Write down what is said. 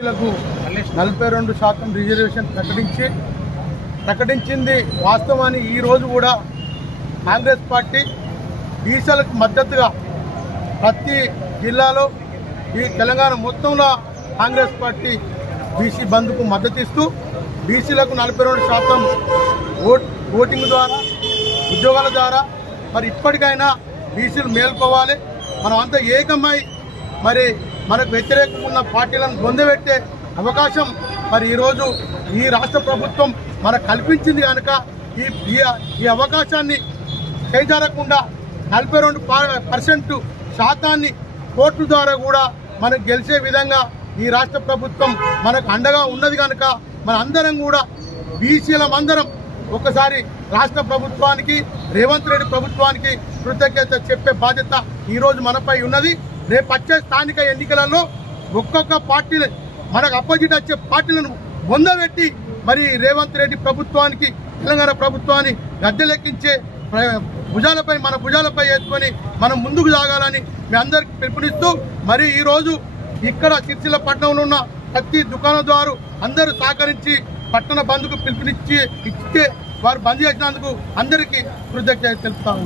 42% reservation ప్రకటించింది వాస్తవాన్ని ఈ రోజు కూడా కాంగ్రెస్ పార్టీ బీసీలకు మద్దతుగా ప్రతి జిల్లాలో ఈ తెలంగాణ మొత్తంలో కాంగ్రెస్ పార్టీ బీసీ బంద్కు మద్దతు ఇస్తూ బీసీలకు 42% ఓటింగ్ ద్వారా ఉద్యోగాల ద్వారా మరి ఇప్పటికైనా బీసీలు మేల్కోవాలి. మనం అంతా ఏకమై మరి మనకు వ్యతిరేకంగా ఉన్న పార్టీలను పొందబెట్టే అవకాశం మరి ఈరోజు ఈ రాష్ట్ర ప్రభుత్వం మనకు కల్పించింది కనుక ఈ అవకాశాన్ని చేజారకుండా 42% శాతాన్ని కోర్టు ద్వారా కూడా మనకు గెలిచే విధంగా ఈ రాష్ట్ర ప్రభుత్వం మనకు అండగా ఉన్నది కనుక మన అందరం కూడా బీసీలమందరం ఒకసారి రాష్ట్ర ప్రభుత్వానికి రేవంత్ రెడ్డి ప్రభుత్వానికి కృతజ్ఞత చెప్పే బాధ్యత ఈరోజు మనపై ఉన్నది. రేపు వచ్చే స్థానిక ఎన్నికలలో ఒక్కొక్క పార్టీలు మనకు అపోజిట్ వచ్చే పార్టీలను బొందబెట్టి మరి రేవంత్ రెడ్డి ప్రభుత్వానికి తెలంగాణ ప్రభుత్వాన్ని గద్దెలెక్కించే భుజాలపై మన భుజాలపై వేసుకొని మనం ముందుకు సాగాలని మీ అందరికి పిలుపునిస్తూ మరి ఈరోజు ఇక్కడ సిరిసిల్ల పట్టణంలో ఉన్న ప్రతి దుకాణదారు అందరూ సహకరించి పట్టణ బంద్కు పిలుపునిచ్చి వారు బంద్ చేసినందుకు అందరికీ కృతజ్ఞత తెలుపుతాము.